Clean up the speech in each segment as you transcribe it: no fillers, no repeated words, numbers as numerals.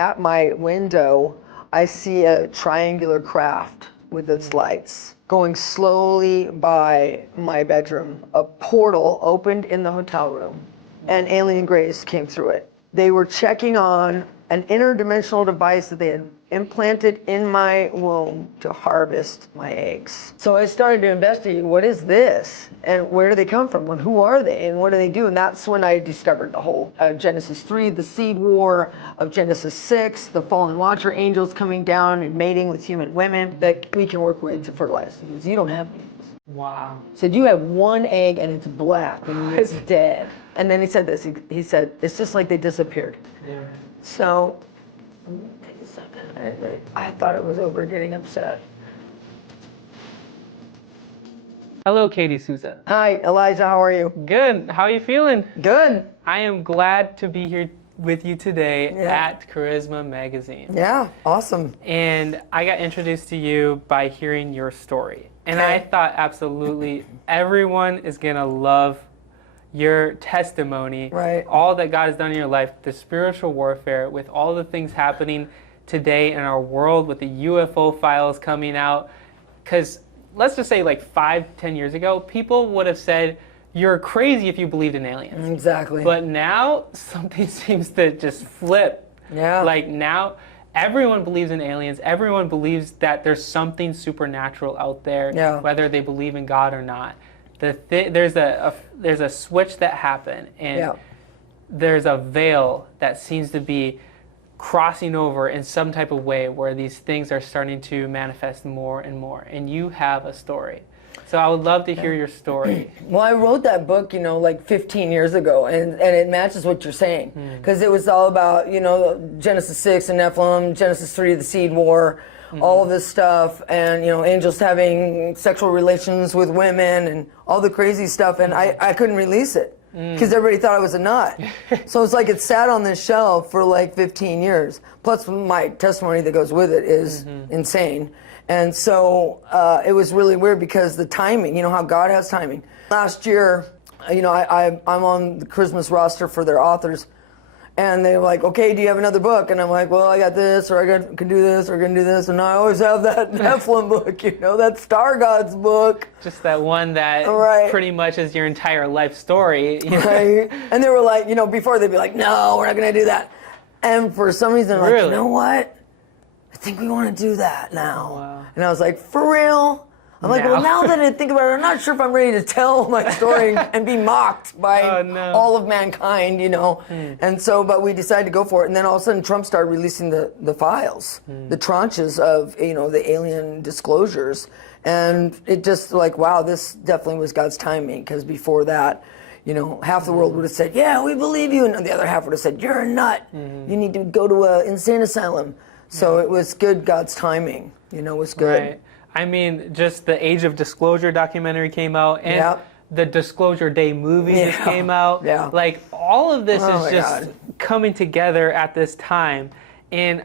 At my window, I see a triangular craft with its lights going slowly by my bedroom. A portal opened in the hotel room, and alien grays came through it. They were checking on an interdimensional device that they had implanted in my womb to harvest my eggs. So I started to investigate, what is this? And where do they come from? And who are they? And what do they do? And that's when I discovered the whole Genesis 3, the seed war, of Genesis 6, the fallen watcher angels coming down and mating with human women that we can work with to fertilize. Because you don't have any. Wow. He said, you have one egg and it's black and it's dead. And then he said this, he said, it's just like they disappeared. Yeah. So, take a second. I thought it was over getting upset. Hello, Katie Souza. Hi, Eliza, how are you? Good. How are you feeling? Good. I am glad to be here with you today at Charisma Magazine. Yeah, awesome. And I got introduced to you by hearing your story. And I thought absolutely everyone is going to love your testimony, right? All that God has done in your life, the spiritual warfare, with all the things happening today in our world, with the UFO files coming out. Because let's just say like 5-10 years ago, people would have said, you're crazy if you believed in aliens. Exactly. But now something seems to just flip. Yeah. Like now everyone believes in aliens. Everyone believes that there's something supernatural out there, whether they believe in God or not. There's a switch that happened, and there's a veil that seems to be crossing over in some type of way where these things are starting to manifest more and more. And you have a story. So I would love to hear your story. Well, I wrote that book, like 15 years ago, and it matches what you're saying. Because it was all about, Genesis 6 and Nephilim, Genesis 3, the seed war, all of this stuff, and, angels having sexual relations with women and all the crazy stuff, and I couldn't release it. Because everybody thought I was a nut. So it's like it sat on this shelf for like 15 years. Plus my testimony that goes with it is insane. And so it was really weird because the timing, how God has timing. Last year, I'm on the Christmas roster for their authors. And they were like, okay, do you have another book? And I'm like, well, I got this, or can do this, or can do this. And I always have that Nephilim book, that Star Gods book. Just that one that pretty much is your entire life story. Right. And they were like, before they'd be like, no, we're not going to do that. And for some reason, like, you know what? I think we want to do that now. Wow. And I was like, for real? I'm like, well, now that I think about it, I'm not sure if I'm ready to tell my story and be mocked by all of mankind, And so, but we decided to go for it. And then all of a sudden, Trump started releasing the files, the tranches of, the alien disclosures. And it just like, wow, this definitely was God's timing. Because before that, half the world would have said, yeah, we believe you. And the other half would have said, you're a nut. You need to go to an insane asylum. So it was good, God's timing, it was good. Right. I mean, just the Age of Disclosure documentary came out, and the Disclosure Day movie just came out. Yeah. Like, all of this is just coming together at this time. And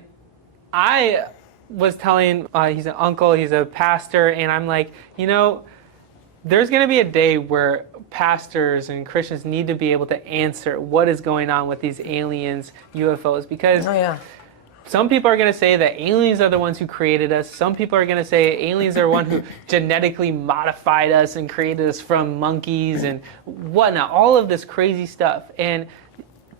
I was telling, he's an uncle, he's a pastor, and I'm like, there's going to be a day where pastors and Christians need to be able to answer what is going on with these aliens, UFOs, because some people are going to say that aliens are the ones who created us. Some people are going to say aliens are the one who genetically modified us and created us from monkeys and whatnot, all of this crazy stuff. And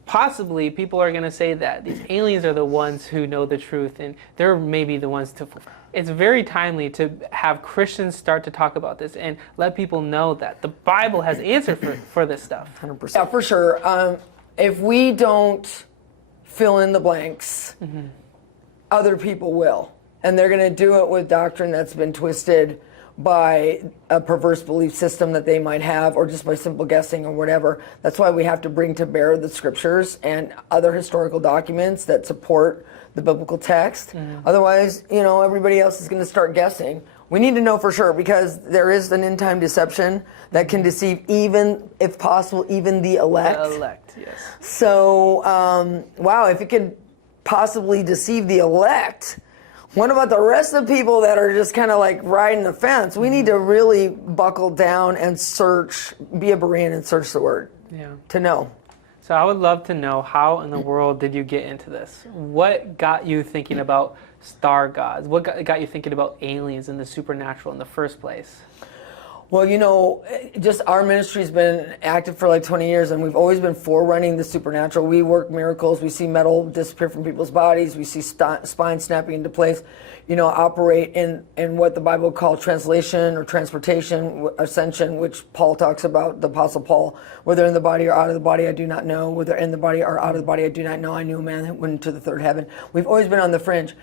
possibly people are going to say that these aliens are the ones who know the truth, and they're maybe the ones to... It's very timely to have Christians start to talk about this and let people know that the Bible has answer for this stuff. 100%. Yeah, for sure. If we don't fill in the blanks, other people will. And they're going to do it with doctrine that's been twisted by a perverse belief system that they might have, or just by simple guessing or whatever. That's why we have to bring to bear the scriptures and other historical documents that support the biblical text. Otherwise, everybody else is going to start guessing. We need to know for sure, because there is an end-time deception that can deceive even, if possible, even the elect. The elect, yes. So, wow, if it could possibly deceive the elect, what about the rest of the people that are just kind of like riding the fence? We need to really buckle down and search, be a Berean and search the word to know. So I would love to know, how in the world did you get into this? What got you thinking about star gods? What got you thinking about aliens and the supernatural in the first place? Well, you know, just our ministry's been active for like 20 years, and we've always been forerunning the supernatural. We work miracles. We see metal disappear from people's bodies. We see spine snapping into place. You know, operate in what the Bible calls translation or transportation, ascension, which Paul talks about, the Apostle Paul. Whether in the body or out of the body, I do not know. Whether in the body or out of the body, I do not know. I knew a man who went to the third heaven. We've always been on the fringe.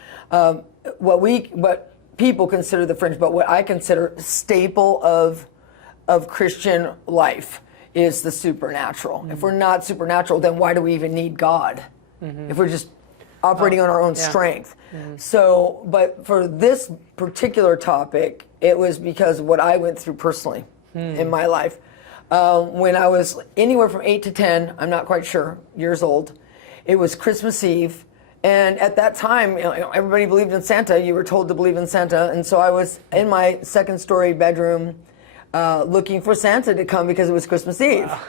What people consider the fringe, but what I consider staple of Christian life is the supernatural. Mm-hmm. If we're not supernatural, then why do we even need God? Mm-hmm. If we're just operating on our own strength. Mm-hmm. So, but for this particular topic, it was because of what I went through personally in my life. When I was anywhere from 8 to 10, I'm not quite sure, years old, it was Christmas Eve. And at that time, you know, everybody believed in Santa. You were told to believe in Santa. And so I was in my second-story bedroom looking for Santa to come because it was Christmas Eve. Wow.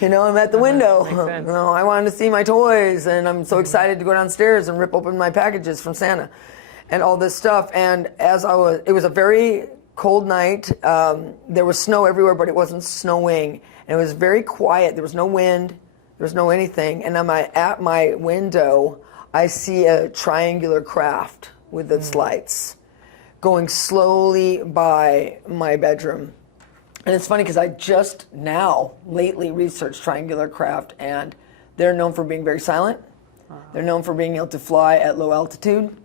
You know, I'm at the window. You know, I wanted to see my toys, and I'm so excited to go downstairs and rip open my packages from Santa and all this stuff. And it was a very cold night. There was snow everywhere, but it wasn't snowing. And it was very quiet. There was no wind. There was no anything. And at my window, I see a triangular craft with its lights going slowly by my bedroom. And it's funny because I just now lately researched triangular craft, and they're known for being very silent. They're known for being able to fly at low altitude,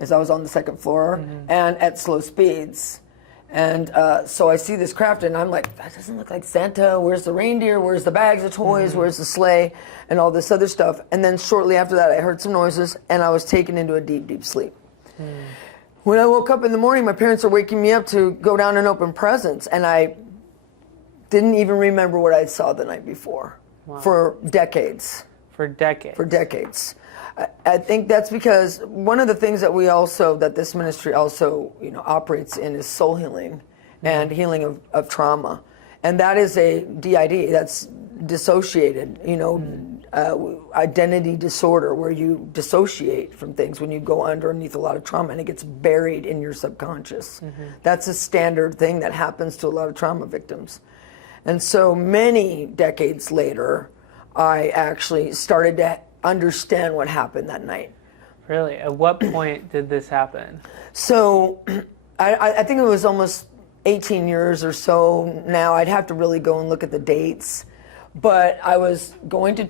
as I was on the second floor, and at slow speeds. And so I see this craft, and I'm like, that doesn't look like Santa. Where's the reindeer? Where's the bags of toys? Where's the sleigh? And all this other stuff. And then shortly after that, I heard some noises, and I was taken into a deep, deep sleep. When I woke up in the morning, my parents were waking me up to go down and open presents, and I didn't even remember what I saw the night before. Wow. For decades. For decades. For decades. I think that's because one of the things that this ministry also, you know, operates in is soul healing and healing of trauma. And that is a DID, that's dissociated, you know, identity disorder, where you dissociate from things when you go underneath a lot of trauma and it gets buried in your subconscious. That's a standard thing that happens to a lot of trauma victims. And so many decades later, I actually started to understand what happened that night. Really? At what point did this happen? So I think it was almost 18 years or so now. I'd have to really go and look at the dates. But I was going to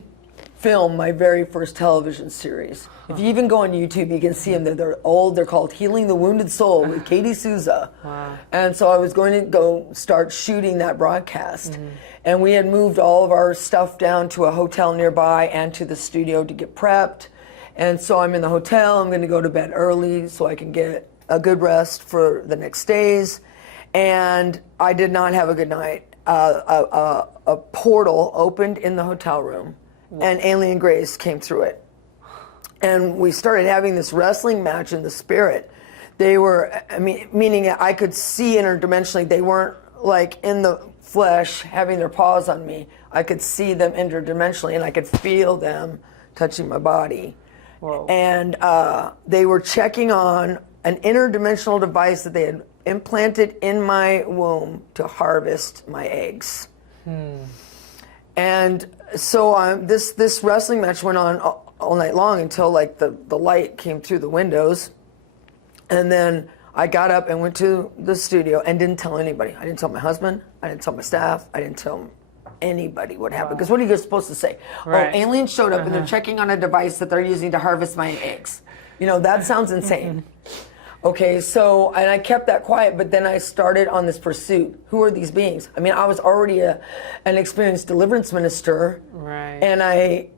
film my very first television series. If you even go on YouTube, you can see them. They're old. They're called Healing the Wounded Soul with Katie Souza. Wow. And so I was going to go start shooting that broadcast. And we had moved all of our stuff down to a hotel nearby and to the studio to get prepped. And so I'm in the hotel. I'm going to go to bed early so I can get a good rest for the next days. And I did not have a good night. A portal opened in the hotel room, and alien grace came through it. And we started having this wrestling match in the spirit. They were, meaning I could see interdimensionally. They weren't like in the flesh having their paws on me. I could see them interdimensionally, and I could feel them touching my body. Whoa. And they were checking on an interdimensional device that they had implanted in my womb to harvest my eggs. And so this wrestling match went on all night long until like the light came through the windows. And then I got up and went to the studio and didn't tell anybody. I didn't tell my husband. I didn't tell my staff. I didn't tell anybody what happened. Because what are you supposed to say? Right. Oh, aliens showed up and they're checking on a device that they're using to harvest my eggs. You know, that sounds insane. Okay, so, and I kept that quiet, but then I started on this pursuit. Who are these beings? I mean, I was already an experienced deliverance minister. Right. And I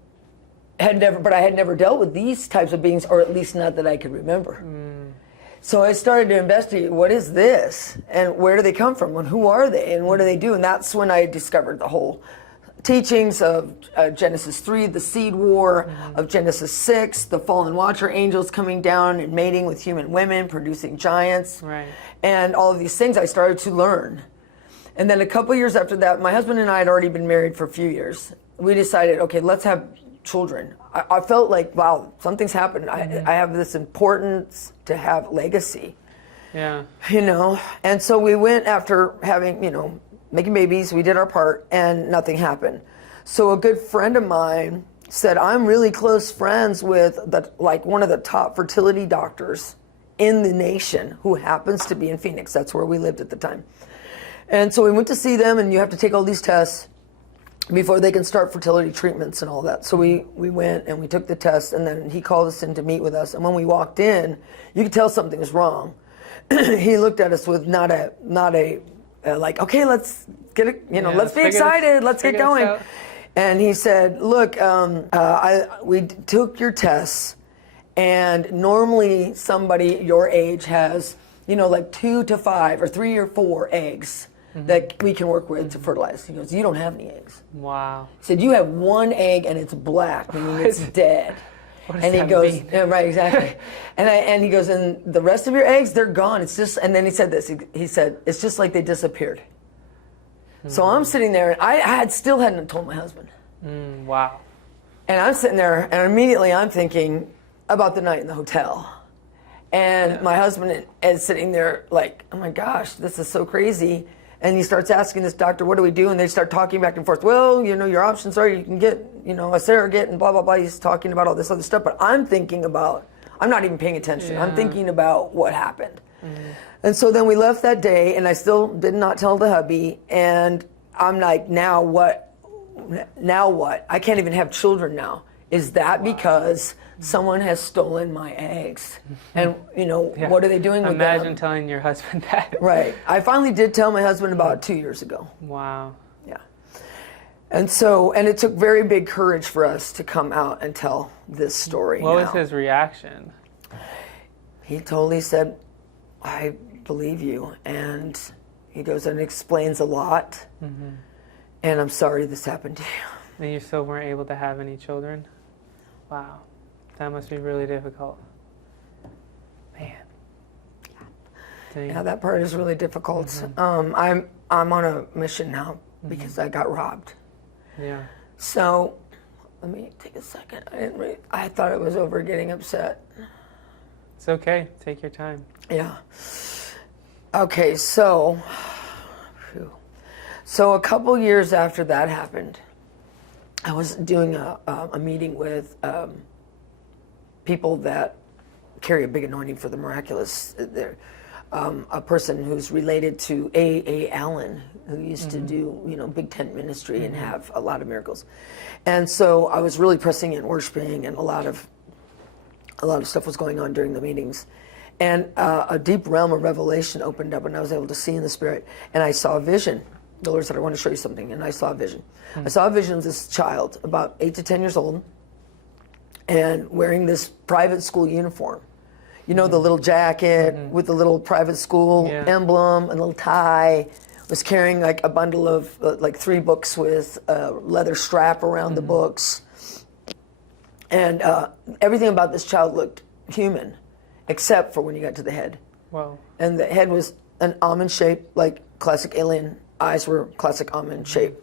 had never dealt with these types of beings, or at least not that I could remember. So I started to investigate, what is this? And where do they come from? And who are they? And what do they do? And that's when I discovered the whole teachings of Genesis 3, the seed war, of Genesis 6, the fallen watcher angels coming down and mating with human women, producing giants. Right. And all of these things I started to learn. And then a couple years after that, my husband and I had already been married for a few years. we decided, okay, let's have children. I felt like, wow, something's happened. I have this importance to have legacy. Yeah. You know, and so we went after having, you know, making babies. We did our part, and nothing happened. So a good friend of mine said, I'm really close friends with one of the top fertility doctors in the nation, who happens to be in Phoenix. That's where we lived at the time. And so we went to see them, and you have to take all these tests before they can start fertility treatments and all that. So we went and we took the test, and then he called us in to meet with us. And when we walked in, you could tell something was wrong. He looked at us with not a like, okay, let's get it, you know, let's be excited, let's get going. And he said, look, we took your tests, and normally somebody your age has, you know, like 2 to 5 or 3 or 4 eggs that we can work with to fertilize. He goes, you don't have any eggs. Wow. He said, you have 1 egg and it's black, meaning it's dead. What does and he that goes, mean? yeah, right, exactly. and he goes, and the rest of your eggs, they're gone. It's just, and then he said this, he said, it's just like they disappeared. So I'm sitting there, and I still hadn't told my husband. Wow. And I'm sitting there, and immediately I'm thinking about the night in the hotel. And my husband is sitting there like, oh my gosh, this is so crazy. And he starts asking this doctor, what do we do? And they start talking back and forth. Well, you know, your options are you can get, you know, a surrogate and blah, blah, blah. He's talking about all this other stuff. But I'm thinking about, I'm not even paying attention. Yeah. I'm thinking about what happened. And so then we left that day, and I still did not tell the hubby. And I'm like, now what? Now what? I can't even have children now. Is that because someone has stolen my eggs? And, you know, what are they doing with them? Imagine telling your husband that. Right. I finally did tell my husband about 2 years ago. Wow. Yeah. And so, and it took very big courage for us to come out and tell this story. What was his reaction? He totally said, I believe you. And he goes, and explains a lot. And I'm sorry this happened to you. And you still weren't able to have any children? Wow. That must be really difficult. Man. Dang. Yeah, that part is really difficult. I'm on a mission now because I got robbed. Yeah. So, let me take a second. I thought it was over getting upset. It's okay. Take your time. Yeah. Okay, so a couple years after that happened, I was doing a meeting with people that carry a big anointing for the miraculous. They're a person who's related to A. Allen, who used to do, you know, Big Tent ministry and have a lot of miracles. And so I was really pressing in, worshiping, and a lot of stuff was going on during the meetings. And a deep realm of revelation opened up, and I was able to see in the spirit. And I saw a vision. The Lord said, I want to show you something. And I saw a vision. I saw a vision of this child, about 8 to 10 years old, and wearing this private school uniform. You know, the little jacket with the little private school emblem, a little tie. Was carrying like a bundle of like 3 books with a leather strap around the books. And everything about this child looked human, except for when you got to the head. Wow. And the head was an almond shape, like classic alien. Eyes were classic almond shape.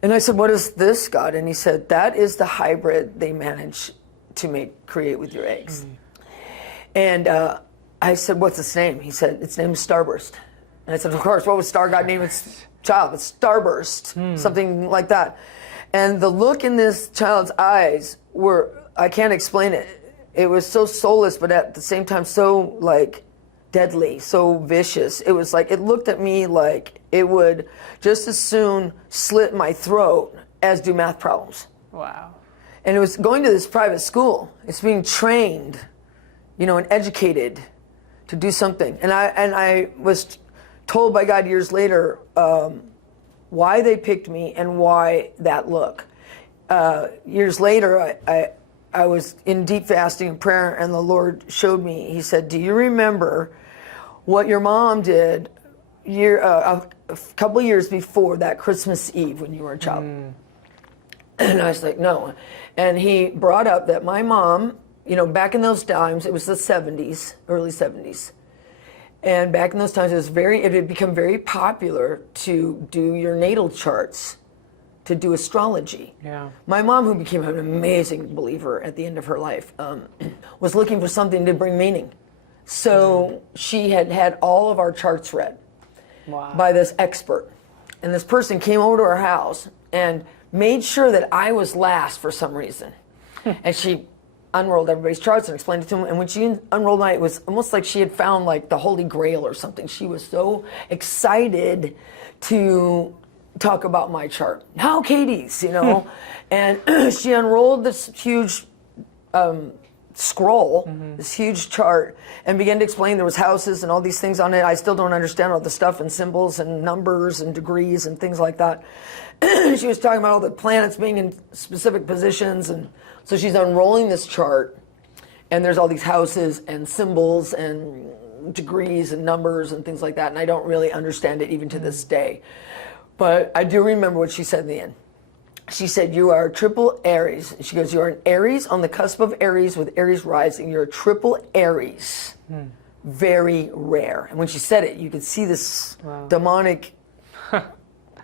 And I said, what is this, God? And he said, that is the hybrid they manage to create with your eggs. And I said, what's its name? He said, its name is Starburst. And I said, of course, what would Star God name its child? It's Starburst, something like that. And the look in this child's eyes I can't explain it. It was so soulless, but at the same time so like deadly, so vicious. It was like, it looked at me like it would just as soon slit my throat as do math problems. Wow. And it was going to this private school. It's being trained, you know, and educated to do something. And I was told by God years later why they picked me and why that look. Years later, I was in deep fasting and prayer, and the Lord showed me. He said, do you remember what your mom did a couple years before that Christmas Eve when you were a child? And I was like, no. And he brought up that my mom, you know, back in those times, it was the 70s, early 70s. And back in those times, it had become very popular to do your natal charts to do astrology. Yeah. My mom, who became an amazing believer at the end of her life, was looking for something to bring meaning. So she had all of our charts read by this expert. And this person came over to our house and made sure that I was last for some reason. And she unrolled everybody's charts and explained it to them. And when she unrolled mine, it was almost like she had found like the Holy Grail or something. She was so excited to talk about my chart. How Katie's, you know? And she unrolled this huge scroll, this huge chart, and began to explain there was houses and all these things on it. I still don't understand all the stuff and symbols and numbers and degrees and things like that. She was talking about all the planets being in specific positions, and so she's unrolling this chart, and there's all these houses and symbols and degrees and numbers and things like that, and I don't really understand it even to this day. But I do remember what she said in the end. She said, you are a triple Aries. She goes, you are an Aries on the cusp of Aries with Aries rising. You're a triple Aries. Very rare. And when she said it, you could see this demonic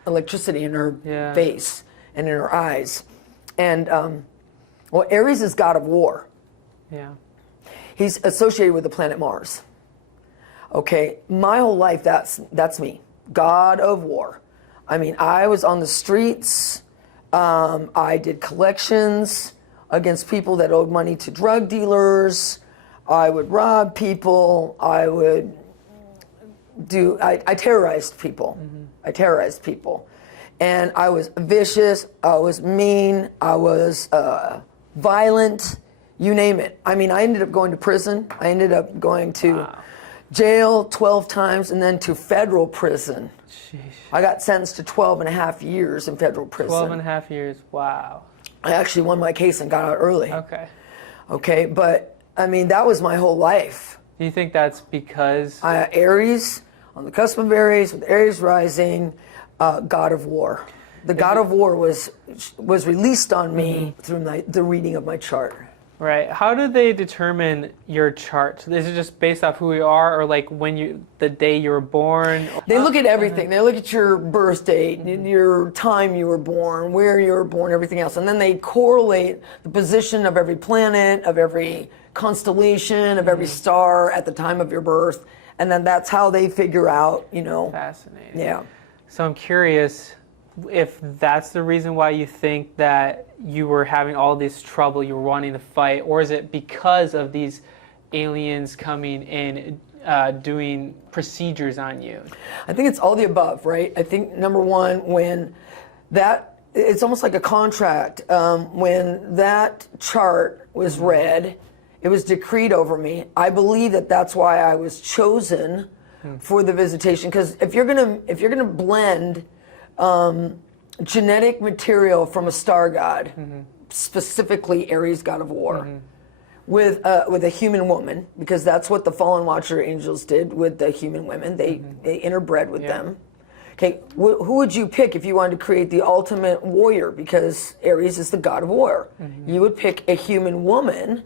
electricity in her face and in her eyes. And, well, Aries is god of war. Yeah. He's associated with the planet Mars. Okay, my whole life, that's me. God of war. I mean, I was on the streets. I did collections against people that owed money to drug dealers. I would rob people. I terrorized people. I terrorized people. And I was vicious. I was mean. I was violent. You name it. I mean, I ended up going to prison. I ended up going to jail 12 times and then to federal prison. Sheesh. I got sentenced to 12 and a half years in federal prison. 12 and a half years, wow. I actually won my case and got out early. Okay. Okay, but I mean, that was my whole life. Do you think that's because? Aries, on the cusp of Aries, with Aries rising, god of war. The god of war was released on me through the reading of my chart. Right. How do they determine your chart? Is it just based off who you are, or like the day you were born? They look at everything. They look at your birth date, your time you were born, where you were born, everything else. And then they correlate the position of every planet, of every constellation, of every star at the time of your birth. And then that's how they figure out, you know. Fascinating. Yeah. So I'm curious if that's the reason why you think that you were having all this trouble, you were wanting to fight, or is it because of these aliens coming in doing procedures on you? I think it's all the above, right? I think number one, it's almost like a contract. When that chart was read, it was decreed over me. I believe that that's why I was chosen for the visitation. Because if you're gonna blend genetic material from a star god, specifically Aries, god of war, with a human woman, because that's what the fallen watcher angels did with the human women. They interbred with them. Okay, who would you pick if you wanted to create the ultimate warrior? Because Aries is the god of war. You would pick a human woman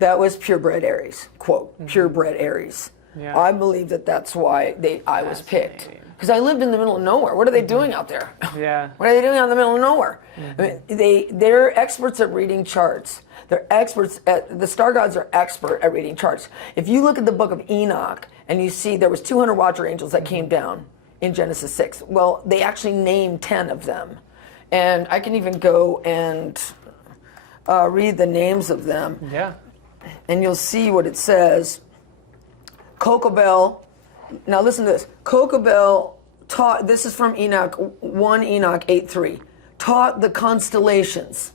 that was purebred Aries, quote, purebred Aries. Yeah. I believe that that's why I was picked. Because I lived in the middle of nowhere. What are they doing out there? Yeah. What are they doing out in the middle of nowhere? I mean, they're experts at reading charts. The star gods are expert at reading charts. If you look at the Book of Enoch and you see there was 200 watcher angels that came down in Genesis 6. Well, they actually named 10 of them. And I can even go and read the names of them. Yeah. And you'll see what it says. Kokobel. Now listen to this. Kokobel taught, this is from Enoch 1 Enoch 8:3, taught the constellations.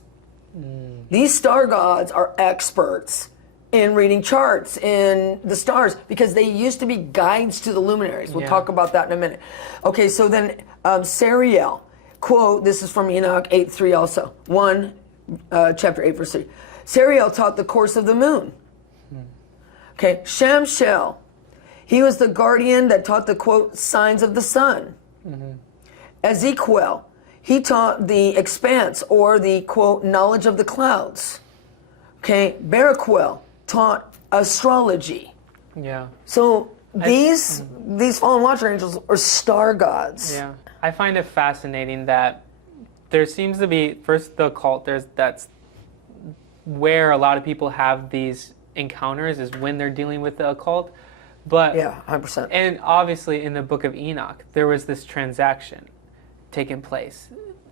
These star gods are experts in reading charts in the stars because they used to be guides to the luminaries. We'll talk about that in a minute. Okay, so then Sariel, quote, this is from Enoch 8:3 also, chapter 8 verse 3. Sariel taught the course of the moon. Okay, Shamshel, he was the guardian that taught the, quote, signs of the sun. Ezekiel, he taught the expanse or the, quote, knowledge of the clouds. Okay, Baraquel taught astrology. Yeah. So these fallen watcher angels are star gods. Yeah. I find it fascinating that there seems to be, first, the occult. That's where a lot of people have these encounters, is when they're dealing with the occult. But yeah, 100%. And obviously in the Book of Enoch, there was this transaction taking place.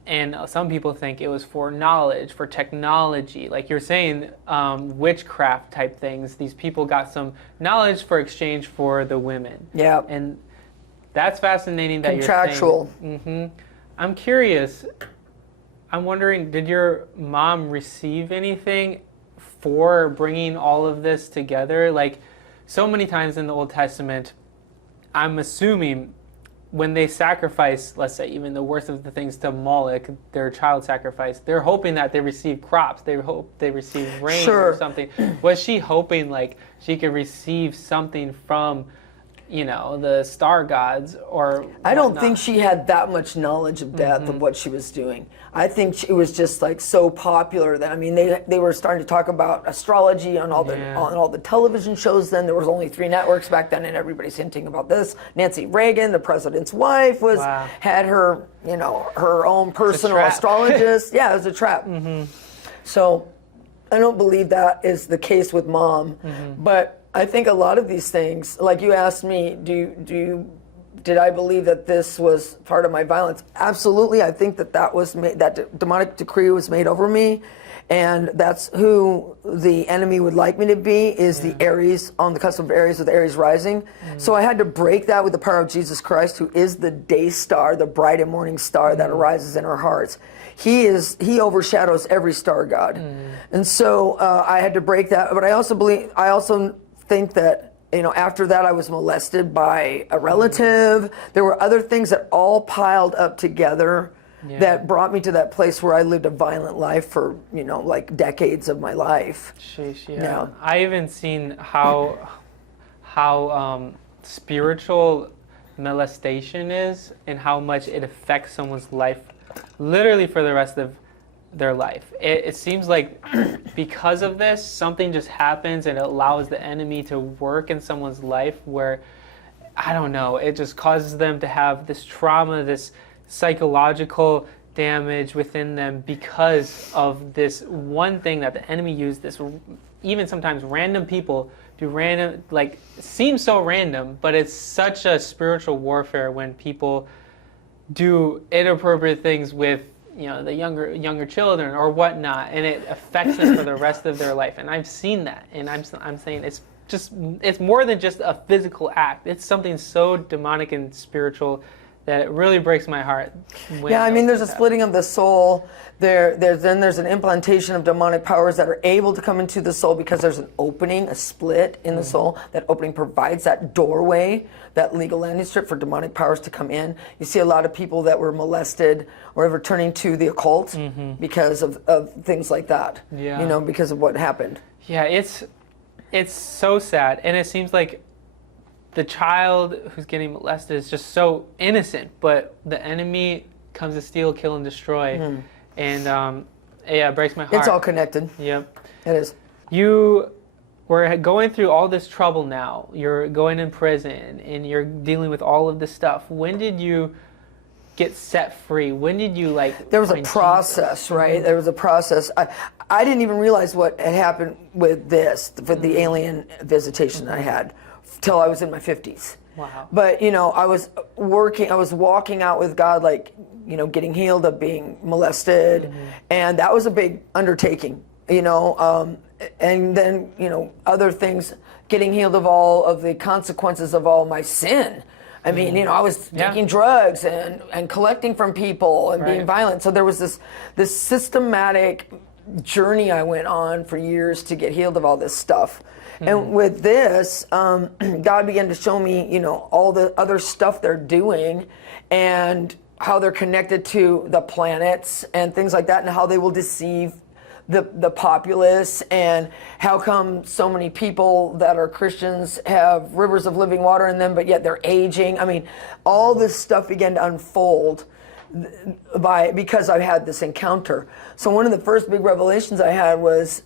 And some people think it was for knowledge, for technology. Like you're saying, witchcraft type things. These people got some knowledge for exchange for the women. Yeah. And that's fascinating that contractual. You're saying. Mm-hmm. I'm curious. I'm wondering, did your mom receive anything for bringing all of this together? Like, so many times in the Old Testament, I'm assuming when they sacrifice, let's say, even the worst of the things to Moloch, their child sacrifice, they're hoping that they receive crops. They hope they receive rain or something. Was she hoping, like, she could receive something from, the star gods or I don't think she had that much knowledge of death of what she was doing. I think it was just like so popular that, I mean, they were starting to talk about astrology on all the television shows then. There was only 3 networks back then, and everybody's hinting about this. Nancy Reagan, the president's wife, had her, her own personal astrologist. Yeah, it was a trap. So I don't believe that is the case with Mom. But I think a lot of these things, like you asked me, did I believe that this was part of my violence? Absolutely. I think that was that demonic decree was made over me, and that's who the enemy would like me to be, is the Aries, on the cusp of Aries, with Aries rising. So I had to break that with the power of Jesus Christ, who is the day star, the bright and morning star that arises in our hearts. He overshadows every star god. And so I had to break that. But I also think that, after that I was molested by a relative. There were other things that all piled up together that brought me to that place where I lived a violent life for, like decades of my life. Sheesh, yeah. I even seen how spiritual molestation is, and how much it affects someone's life literally for the rest of their life. It seems like because of this, something just happens and it allows the enemy to work in someone's life where, I don't know, it just causes them to have this trauma, this psychological damage within them because of this one thing that the enemy used. This, even sometimes random people do random, like, seems so random, but it's such a spiritual warfare when people do inappropriate things with the younger children or whatnot, and it affects them for the rest of their life. And I've seen that, and I'm saying it's more than just a physical act. It's something so demonic and spiritual that it really breaks my heart. Yeah, I mean, there's a splitting of the soul. There's an implantation of demonic powers that are able to come into the soul because there's an opening, a split in the soul. That opening provides that doorway, that legal landing strip for demonic powers to come in. You see a lot of people that were molested or ever turning to the occult because of things like that. Yeah. Because of what happened. Yeah, it's so sad, and it seems like the child who's getting molested is just so innocent, but the enemy comes to steal, kill, and destroy. And it breaks my heart. It's all connected. Yep. It is. You were going through all this trouble now. You're going in prison, and you're dealing with all of this stuff. When did you get set free? When did you, There was a process, right? There was a process. I didn't even realize what had happened with this, with the alien visitation I had, till I was in my 50s. Wow. But, I was walking out with God, getting healed of being molested. And that was a big undertaking, and then, other things, getting healed of all of the consequences of all my sin. I mean, I was taking drugs and collecting from people and being violent. So there was this systematic journey I went on for years to get healed of all this stuff. And with this, God began to show me, all the other stuff they're doing and how they're connected to the planets and things like that, and how they will deceive the populace, and how come so many people that are Christians have rivers of living water in them, but yet they're aging. I mean, all this stuff began to unfold because I had this encounter. So one of the first big revelations I had was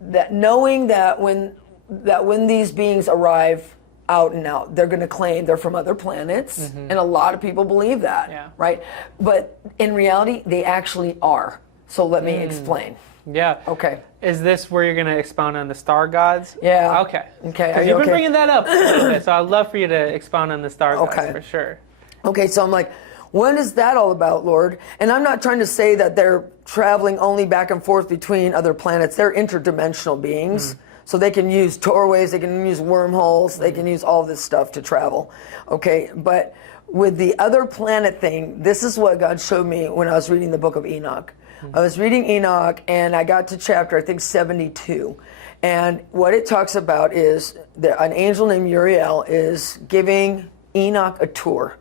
that knowing that when these beings arrive out and out. They're going to claim they're from other planets, and a lot of people believe that, right? But in reality, they actually are. So let me explain. Yeah. Okay. Is this where you're going to expound on the star gods? Yeah. Okay. Okay. Because you've been bringing that up a little bit, so I'd love for you to expound on the star gods for sure. Okay, so I'm like, what is that all about, Lord? And I'm not trying to say that they're traveling only back and forth between other planets. They're interdimensional beings. So they can use doorways, they can use wormholes, they can use all this stuff to travel. Okay, but with the other planet thing, this is what God showed me when I was reading the Book of Enoch. I was reading Enoch and I got to chapter, I think 72. And what it talks about is that an angel named Uriel is giving Enoch a tour.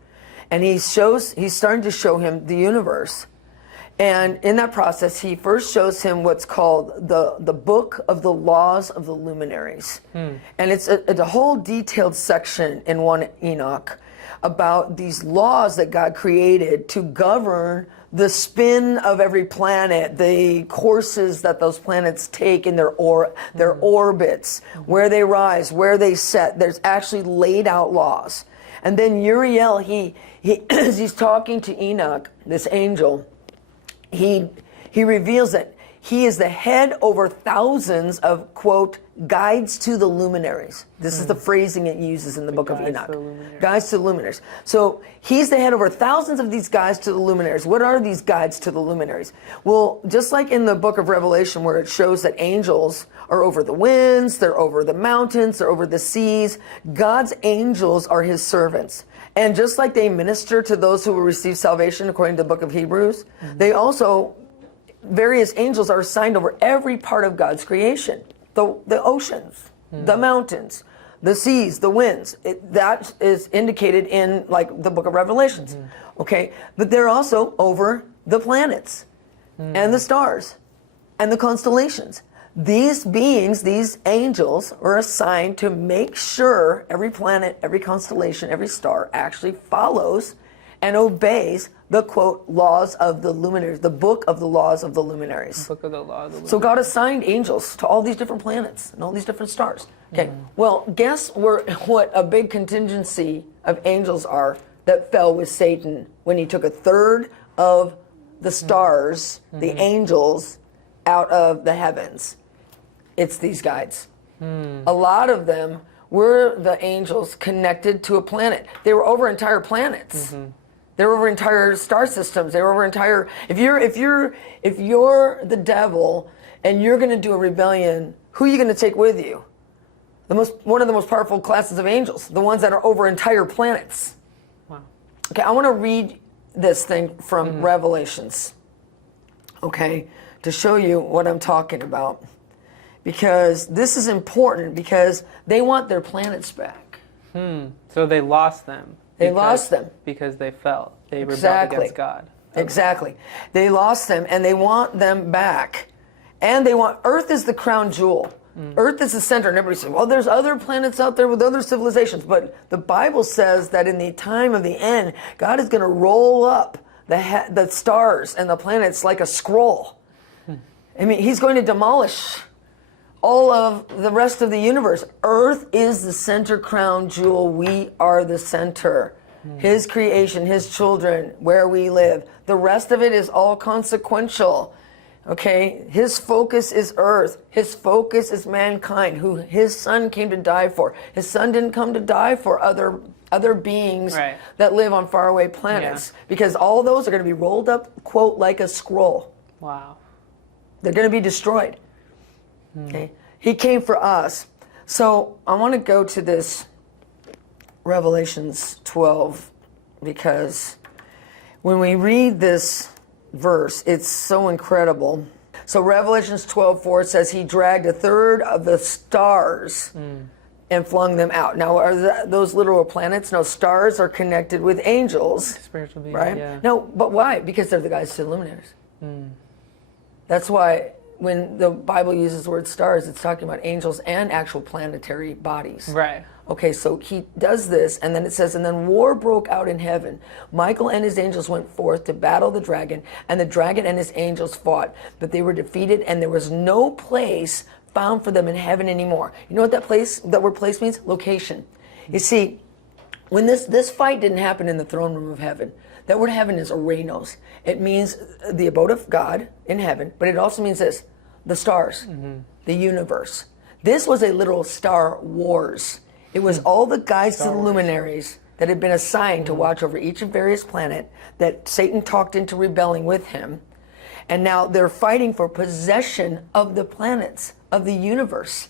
And he's starting to show him the universe. And in that process, he first shows him what's called the Book of the Laws of the Luminaries. And it's a whole detailed section in 1 Enoch about these laws that God created to govern the spin of every planet, the courses that those planets take in their orbits, where they rise, where they set. There's actually laid out laws. And then Uriel, as he's talking to Enoch, this angel, he reveals that he is the head over thousands of, quote, guides to the luminaries. This is the phrasing it uses in the Book of Enoch. Guides to the luminaries. So he's the head over thousands of these guides to the luminaries. What are these guides to the luminaries? Well, just like in the Book of Revelation where it shows that angels are over the winds, they're over the mountains, they're over the seas, God's angels are his servants. And just like they minister to those who will receive salvation according to the Book of Hebrews, they also, various angels are assigned over every part of God's creation. The oceans, the mountains, the seas, the winds. That is indicated in like the Book of Revelations. Okay, but they're also over the planets and the stars and the constellations. These beings, these angels, are assigned to make sure every planet, every constellation, every star actually follows and obeys the, quote, laws of the luminaries, the book of the laws of the luminaries. Book of the law of the luminaries. So God assigned angels to all these different planets and all these different stars. Okay, well, guess what a big contingency of angels are that fell with Satan when he took a third of the stars, the angels, out of the heavens. It's these guides. A lot of them were the angels connected to a planet. They were over entire planets. They were over entire star systems. They were over entire. If you're the devil and you're going to do a rebellion, who are you going to take with you? One of the most powerful classes of angels, the ones that are over entire planets. Wow. Okay, I want to read this thing from Revelations. Okay, to show you what I'm talking about, because this is important because they want their planets back. So they lost them. They lost them. Because they fell. They rebelled against God. Okay. Exactly. They lost them and they want them back. And Earth is the crown jewel. Earth is the center. And everybody says, well, there's other planets out there with other civilizations. But the Bible says that in the time of the end, God is going to roll up the stars and the planets like a scroll. I mean, he's going to demolish all of the rest of the universe. Earth is the center crown jewel. We are the center. His creation, his children, where we live. The rest of it is all consequential. Okay? His focus is Earth. His focus is mankind, who his son came to die for. His son didn't come to die for other beings that live on faraway planets. Because all those are going to be rolled up, quote, like a scroll. Wow. They're going to be destroyed. Okay, he came for us. So I want to go to this Revelations 12 because when we read this verse, it's so incredible. So Revelations 12:4 says he dragged a third of the stars and flung them out. Now, are those literal planets? No, stars are connected with angels. Spiritual beings, right? Yeah. No, but why? Because they're the guides to the luminaries. That's why when the Bible uses the word stars, it's talking about angels and actual planetary bodies. Right. Okay, so he does this, and then it says, and then war broke out in heaven. Michael and his angels went forth to battle the dragon, and the dragon and his angels fought, but they were defeated, and there was no place found for them in heaven anymore. You know what that word place means? Location. You see, when this fight didn't happen in the throne room of heaven, that word heaven is orenos. It means the abode of God in heaven, but it also means this, the stars, the universe. This was a little Star Wars. It was all the guides to the luminaries that had been assigned to watch over each and various planet that Satan talked into rebelling with him. And now they're fighting for possession of the planets, of the universe.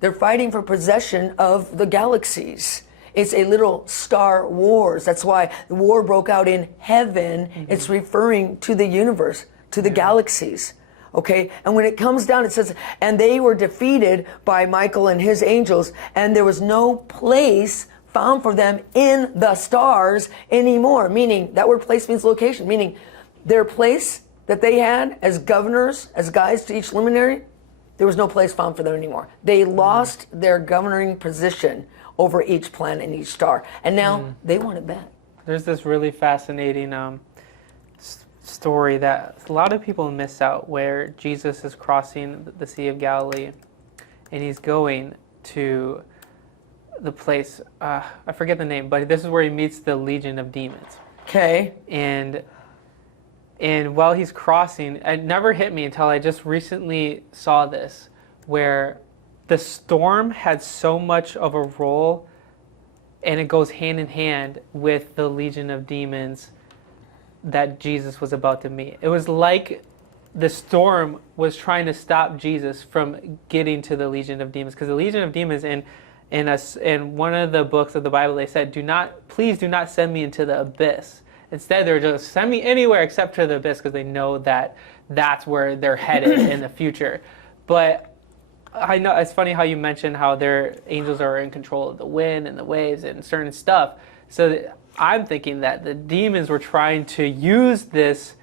They're fighting for possession of the galaxies. It's a little Star Wars. That's why the war broke out in heaven. It's referring to the universe, to the galaxies. Okay, and when it comes down, it says, and they were defeated by Michael and his angels, and there was no place found for them in the stars anymore. Meaning, that word place means location, meaning their place that they had as governors, as guides to each luminary, there was no place found for them anymore. They lost their governing position over each planet and each star, and now they want it back. There's this really fascinating story that a lot of people miss out, where Jesus is crossing the Sea of Galilee, and he's going to the place, I forget the name, but this is where he meets the legion of demons. Okay. And while he's crossing, it never hit me until I just recently saw this, where the storm had so much of a role, and it goes hand in hand with the legion of demons that Jesus was about to meet. It was like the storm was trying to stop Jesus from getting to the legion of demons, because the legion of demons in one of the books of the Bible, they said, please do not send me into the abyss. Instead, they're just send me anywhere except to the abyss, because they know that that's where they're headed in the future. But I know it's funny how you mentioned how their angels are in control of the wind and the waves and certain stuff. So I'm thinking that the demons were trying to use this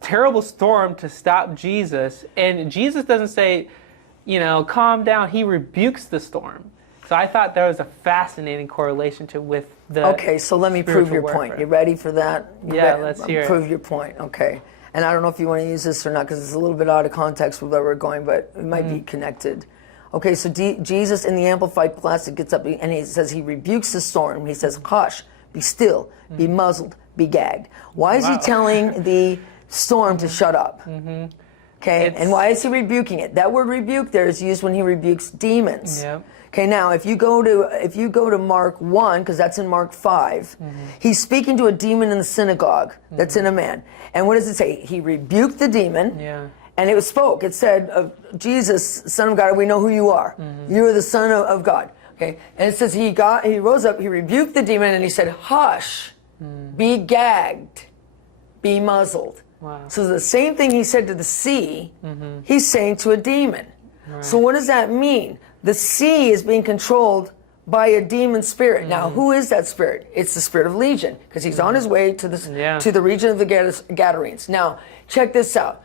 terrible storm to stop Jesus. And Jesus doesn't say, calm down. He rebukes the storm. So I thought there was a fascinating correlation with the Okay, so let me prove your point. You ready for that? Let's hear it. Prove your point, okay. And I don't know if you want to use this or not, because it's a little bit out of context with where we're going, but it might be connected. Okay, so Jesus in the Amplified Classic gets up and he says he rebukes the storm. He says, hush, be still, be muzzled, be gagged. Why is he telling the storm to shut up? Okay, and why is he rebuking it? That word rebuke there is used when he rebukes demons. Yep. Okay, now if you go to Mark 1, because that's in Mark 5, he's speaking to a demon in the synagogue that's in a man. And what does it say? He rebuked the demon. Yeah. And it spoke. It said, Jesus, Son of God, we know who you are. You are the Son of God. Okay. And it says he rose up, he rebuked the demon, and he said, hush, be gagged, be muzzled. Wow. So the same thing he said to the sea, he's saying to a demon. Right. So what does that mean? The sea is being controlled by a demon spirit. Now, who is that spirit? It's the spirit of Legion, because he's on his way to the region of the Gadarenes. Now, check this out.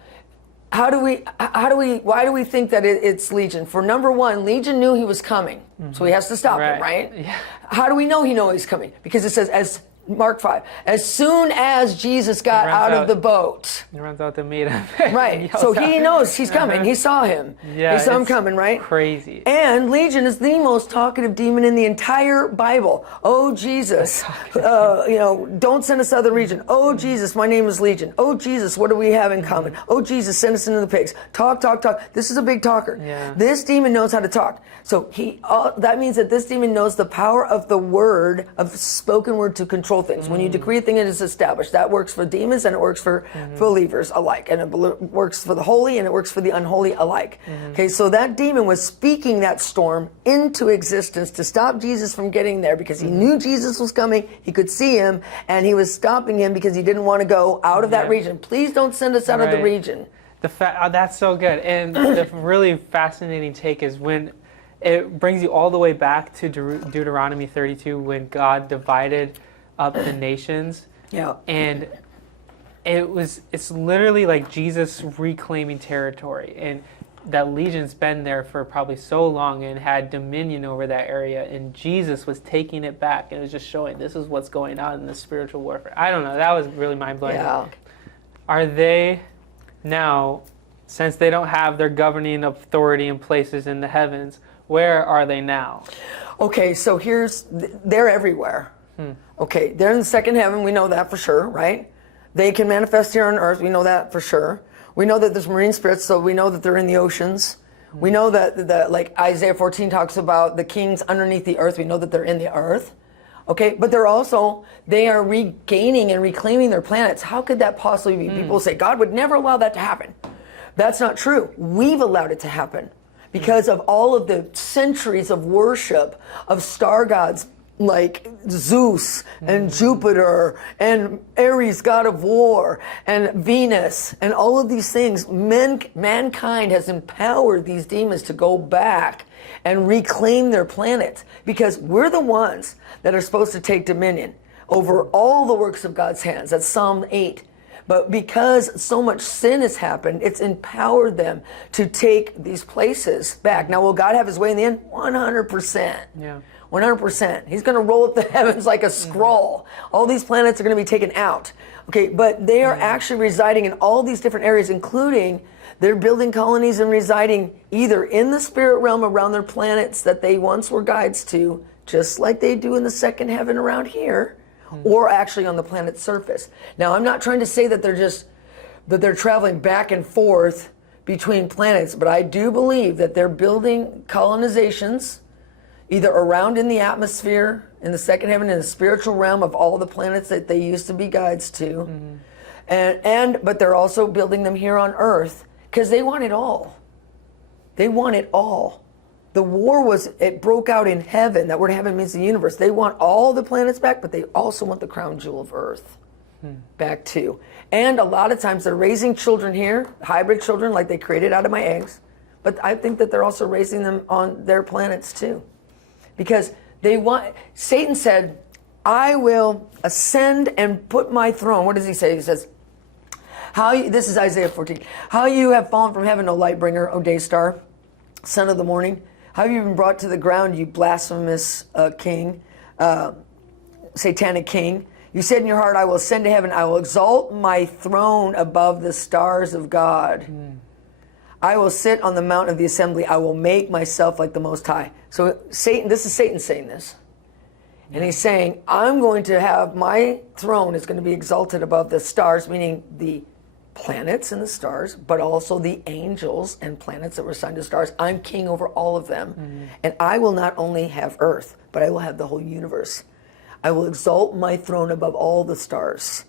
Why do we think that it's Legion? For number one, Legion knew he was coming, so he has to stop him, right? Yeah. How do we know he knows he's coming? Because it says, as Mark 5, as soon as Jesus got out of the boat. He runs out to meet him. Right. So he knows he's coming. He saw him. Yeah, he saw him coming, right? Crazy. And Legion is the most talkative demon in the entire Bible. Oh, Jesus, don't send us to other region. Oh, Jesus, my name is Legion. Oh, Jesus, what do we have in common? Oh, Jesus, send us into the pigs. Talk. This is a big talker. Yeah. This demon knows how to talk. So that means that this demon knows the power of the word, of spoken word, to control things. When you decree a thing, it is established. That works for demons and it works for believers alike. And it works for the holy and it works for the unholy alike. Okay, so that demon was speaking that storm into existence to stop Jesus from getting there, because he knew Jesus was coming. He could see him, and he was stopping him because he didn't want to go out of that region. Please don't send us out of the region. That's so good. And the really fascinating take is when it brings you all the way back to Deuteronomy 32, when God divided up the nations. Yeah. And it's literally like Jesus reclaiming territory, and that Legion's been there for probably so long and had dominion over that area, and Jesus was taking it back, and it was just showing this is what's going on in the spiritual warfare. I don't know, that was really mind-blowing. Yeah. Are they now, since they don't have their governing authority in places in the heavens, Where are they now? Okay, so they're everywhere. Okay, they're in the second heaven, we know that for sure, right? They can manifest here on earth, we know that for sure. We know that there's marine spirits, so we know that they're in the oceans. We know that like Isaiah 14 talks about the kings underneath the earth, we know that they're in the earth. Okay, but they are regaining and reclaiming their planets. How could that possibly be? People say, God would never allow that to happen. That's not true. We've allowed it to happen because of all of the centuries of worship of star gods like Zeus and Jupiter and Ares, god of war, and Venus, and all of these things. Mankind has empowered these demons to go back and reclaim their planets, because we're the ones that are supposed to take dominion over all the works of God's hands. That's Psalm 8. But because so much sin has happened, it's empowered them to take these places back. Now, will God have his way in the end? 100%. Yeah. 100%. He's going to roll up the heavens like a scroll. All these planets are going to be taken out. Okay, but they are actually residing in all these different areas, including they're building colonies and residing either in the spirit realm around their planets that they once were guides to, just like they do in the second heaven around here, or actually on the planet's surface. Now, I'm not trying to say that they're traveling back and forth between planets, but I do believe that they're building colonizations either around in the atmosphere, in the second heaven, in the spiritual realm of all the planets that they used to be guides to. But they're also building them here on Earth because they want it all. They want it all. The war it broke out in heaven. That word heaven means the universe. They want all the planets back, but they also want the crown jewel of Earth back too. And a lot of times they're raising children here, hybrid children like they created out of my eggs. But I think that they're also raising them on their planets too. Because Satan said, I will ascend and put my throne. What does he say? He says, this is Isaiah 14. How you have fallen from heaven, O light bringer, O day star, son of the morning. How have you been brought to the ground, you blasphemous king, satanic king? You said in your heart, I will ascend to heaven. I will exalt my throne above the stars of God. I will sit on the mount of the assembly. I will make myself like the Most High. So this is Satan saying this. And he's saying, I'm going to have my throne is going to be exalted above the stars, meaning the planets and the stars, but also the angels and planets that were assigned to stars. I'm king over all of them. And I will not only have earth, but I will have the whole universe. I will exalt my throne above all the stars.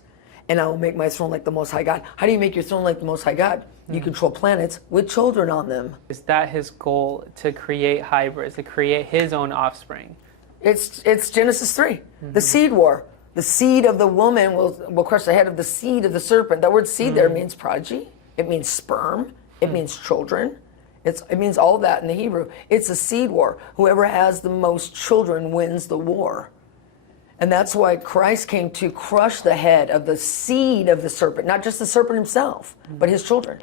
And I will make my throne like the Most High God. How do you make your throne like the Most High God? You control planets with children on them. Is that his goal, to create hybrids, to create his own offspring? It's Genesis 3, the seed war. The seed of the woman will crush the head of the seed of the serpent. That word seed there means prodigy. It means sperm. It means children. It means all that in the Hebrew. It's a seed war. Whoever has the most children wins the war. And that's why Christ came to crush the head of the seed of the serpent, not just the serpent himself, but his children,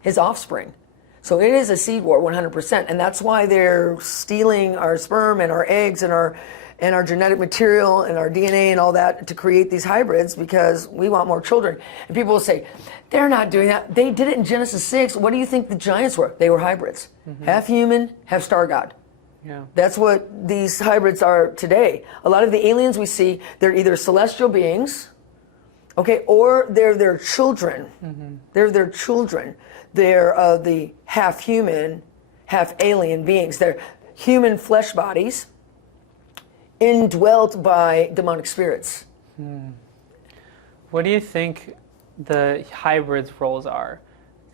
his offspring. So it is a seed war, 100%. And that's why they're stealing our sperm and our eggs and our genetic material and our DNA and all that to create these hybrids, because we want more children. And people will say, they're not doing that. They did it in Genesis 6. What do you think the giants were? They were hybrids. Half human, half star god. Yeah. That's what these hybrids are today. A lot of the aliens we see, they're either celestial beings, okay, or they're their children. They're their children. They're the half human, half alien beings. They're human flesh bodies indwelt by demonic spirits. What do you think the hybrids' roles are?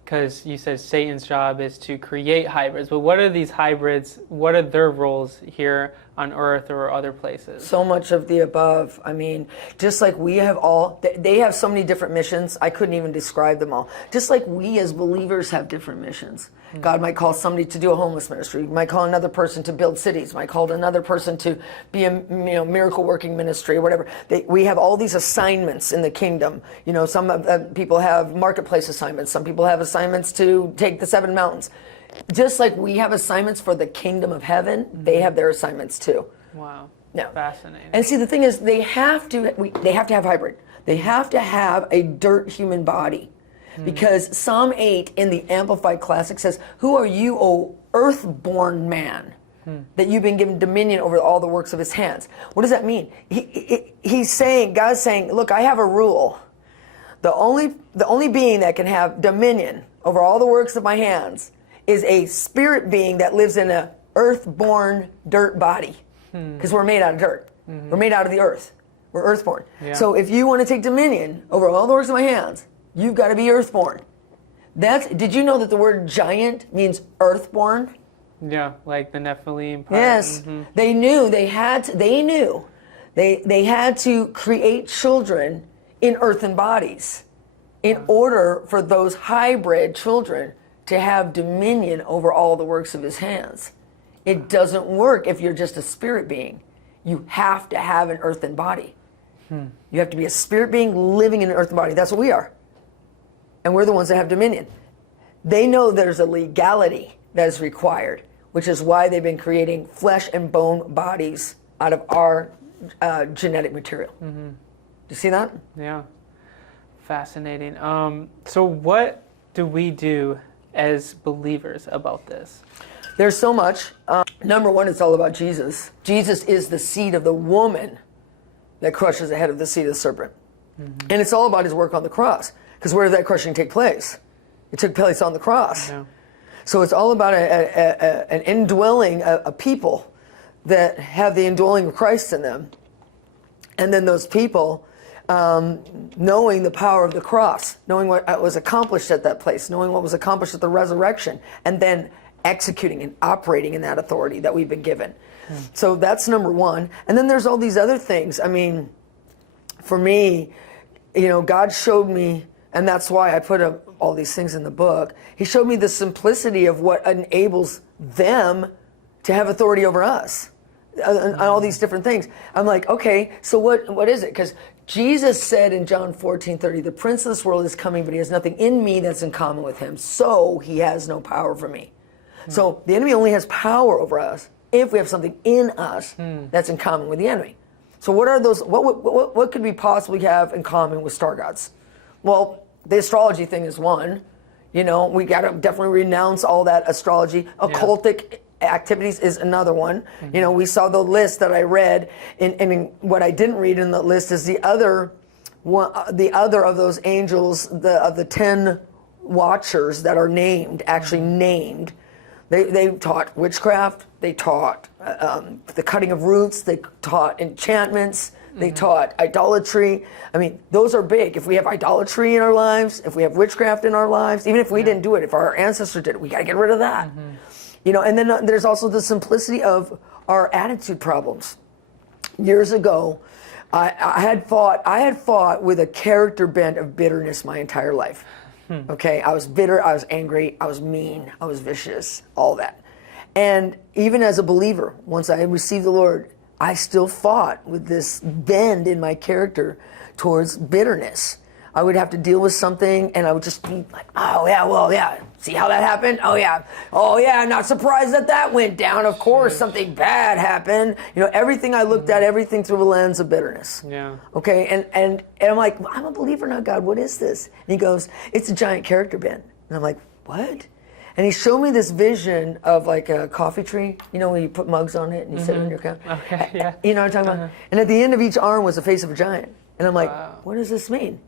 Because you said Satan's job is to create hybrids, but what are these hybrids, what are their roles here on Earth or other places? So much of the above. I mean, just like we have they have so many different missions, I couldn't even describe them all. Just like we as believers have different missions. God might call somebody to do a homeless ministry, might call another person to build cities, might call another person to be a miracle working ministry or whatever. We have all these assignments in the kingdom. Some people have marketplace assignments, some people have assignments to take the 7 mountains. Just like we have assignments for the kingdom of heaven, they have their assignments too. Wow. Yeah. Fascinating. And see, the thing is, they have to have hybrid. They have to have a dirt human body. Because Psalm 8 in the Amplified Classic says, who are you, O earth-born man? that you've been given dominion over all the works of his hands. What does that mean? He's saying, God's saying, look, I have a rule. The only being that can have dominion over all the works of my hands is a spirit being that lives in a earth-born dirt body. Because we're made out of dirt. We're made out of the earth. We're earthborn. Yeah. So if you want to take dominion over all the works of my hands, you've got to be earthborn. Did you know that the word giant means earthborn? Yeah, like the Nephilim part. Yes. They knew they had to create children in earthen bodies in order for those hybrid children to have dominion over all the works of his hands. It doesn't work if you're just a spirit being. You have to have an earthen body. You have to be a spirit being living in an earthen body. That's what we are. And we're the ones that have dominion. They know there's a legality that is required, which is why they've been creating flesh and bone bodies out of our genetic material. Do you see that? Yeah. Fascinating. So what do we do as believers about this? There's so much. Number one, it's all about Jesus. Jesus is the seed of the woman that crushes the head of the seed of the serpent. And it's all about his work on the cross. Because where did that crushing take place? It took place on the cross. Yeah. So it's all about an indwelling, a people that have the indwelling of Christ in them. And then those people knowing the power of the cross, knowing what was accomplished at that place, knowing what was accomplished at the resurrection, and then executing and operating in that authority that we've been given. So that's number one. And then there's all these other things. I mean, for me, God showed me, and that's why I put up all these things in the book. He showed me the simplicity of what enables them to have authority over us, and all these different things. I'm like, okay, so what is it? Because Jesus said in John 14:30, the prince of this world is coming, but he has nothing in me that's in common with him, so he has no power for me. So the enemy only has power over us if we have something in us that's in common with the enemy. So what are those? What could we possibly have in common with star gods? Well, the astrology thing is one. We got to definitely renounce all that astrology. Occultic activities is another one. We saw the list that I read, and what I didn't read in the list is the other of those angels, of the 10 watchers that are named, actually named. They taught witchcraft, they taught the cutting of roots, they taught enchantments, they taught idolatry. I mean, those are big. If we have idolatry in our lives, if we have witchcraft in our lives, even if we didn't do it, if our ancestors did it, we got to get rid of that. And then there's also the simplicity of our attitude problems. Years ago, I had fought with a character bent of bitterness my entire life. Okay, I was bitter, I was angry, I was mean, I was vicious, all that. And even as a believer, once I received the Lord, I still fought with this bend in my character towards bitterness. I would have to deal with something and I would just be like, oh yeah, well yeah, see how that happened? Oh yeah, not surprised that went down. Of course, something bad happened. Everything I looked at, everything through a lens of bitterness. Yeah. Okay, and I'm like, I'm a believer now, God, what is this? And he goes, it's a giant character bend. And I'm like, what? And he showed me this vision of like a coffee tree, when you put mugs on it and you sit on your couch. Okay, yeah. You know what I'm talking about? And at the end of each arm was the face of a giant. And I'm like, what does this mean?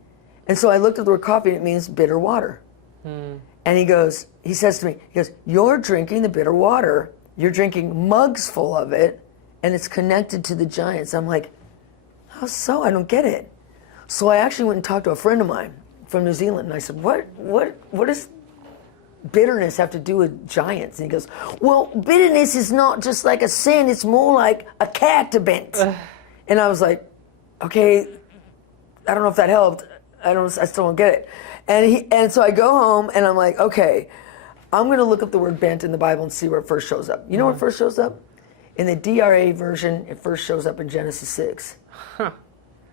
And so I looked at the word coffee, and it means bitter water. And he says to me, you're drinking the bitter water. You're drinking mugs full of it, and it's connected to the giants. I'm like, how so? I don't get it. So I actually went and talked to a friend of mine from New Zealand, and I said, what does bitterness have to do with giants? And he goes, well, bitterness is not just like a sin. It's more like a character bent. And I was like, okay, I don't know if that helped. I still don't get it. And so I go home and I'm like, okay, I'm going to look up the word bent in the Bible and see where it first shows up. You know where it first shows up? In the DRA version, it first shows up in Genesis 6.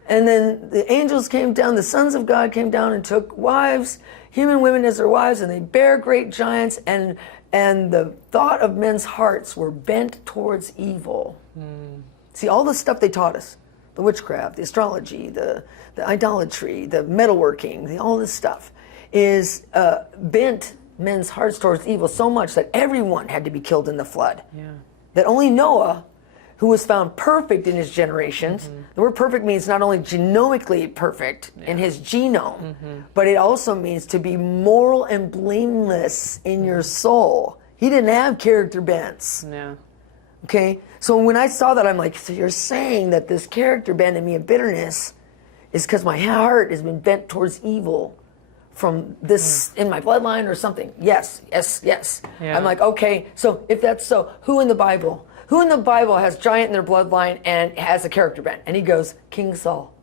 And then the angels came down, the sons of God came down and took wives, human women as their wives, and they bare great giants, and the thought of men's hearts were bent towards evil. See, all the stuff they taught us, the witchcraft, the astrology, the idolatry, the metalworking, all this stuff is bent men's hearts towards evil so much that everyone had to be killed in the flood. Yeah. that only Noah, who was found perfect in his generations. The word perfect means not only genomically perfect in his genome, but it also means to be moral and blameless in your soul. He didn't have character bents. Yeah. Okay? So when I saw that, I'm like, so you're saying that this character bent in me of bitterness is because my heart has been bent towards evil from this in my bloodline or something? Yes. Yeah. I'm like, okay, so if that's so, who in the Bible has giant in their bloodline and has a character bent? And he goes, King Saul.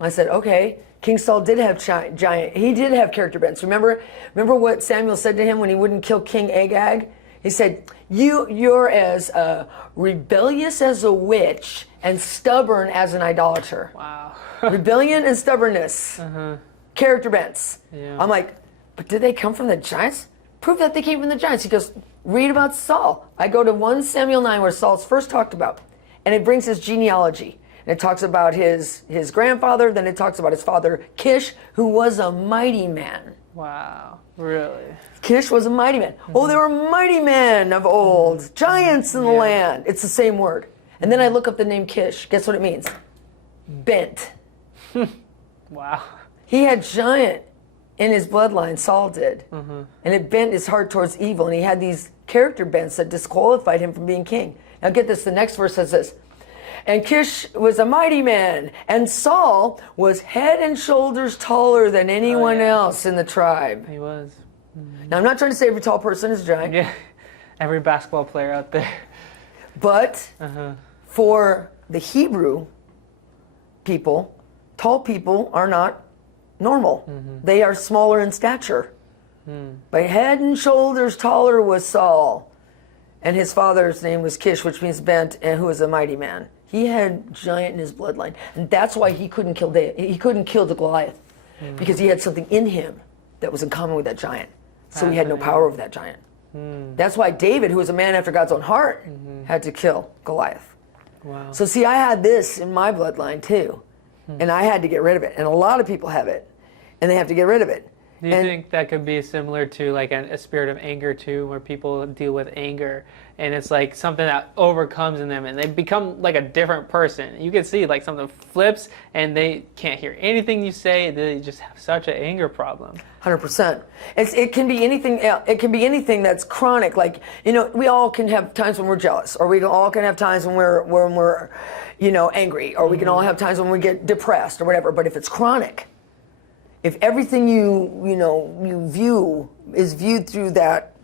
I said, okay, King Saul did have giant. He did have character bents. Remember what Samuel said to him when he wouldn't kill King Agag? He said, you're as rebellious as a witch and stubborn as an idolater. Wow. Rebellion and stubbornness. Character bents. Yeah. I'm like, but did they come from the giants? Prove that they came from the giants. He goes, read about Saul. I go to 1 Samuel 9 where Saul's first talked about. And it brings his genealogy. And it talks about his grandfather. Then it talks about his father, Kish, who was a mighty man. Wow. Really? Kish was a mighty man. Oh, there were mighty men of old. Giants in the land. It's the same word. And then I look up the name Kish. Guess what it means? Bent. Wow. He had giant in his bloodline, Saul did. And it bent his heart towards evil. And he had these character bents that disqualified him from being king. Now get this, the next verse says this. And Kish was a mighty man, and Saul was head and shoulders taller than anyone else in the tribe. He was. Now I'm not trying to say every tall person is a giant. Yeah. Every basketball player out there. But for the Hebrew people, tall people are not normal. They are smaller in stature. But head and shoulders taller was Saul. And his father's name was Kish, which means bent, and who was a mighty man. He had giant in his bloodline. And that's why he couldn't kill he couldn't kill the Goliath. Because he had something in him that was in common with that giant. So he had no power over that giant. That's why David, who was a man after God's own heart, had to kill Goliath. Wow. So see, I had this in my bloodline too. And I had to get rid of it. And a lot of people have it. And they have to get rid of it. Do you think that could be similar to like a spirit of anger too, where people deal with anger and it's like something that overcomes in them and they become like a different person? You can see like something flips and they can't hear anything you say. They just have such an anger problem. 100%. It can be anything. It can be anything that's chronic. Like, you know, we all can have times when we're jealous, or we all can have times when we're, you know, angry, or we can all have times when we get depressed or whatever. But if it's chronic, if everything you view is viewed through that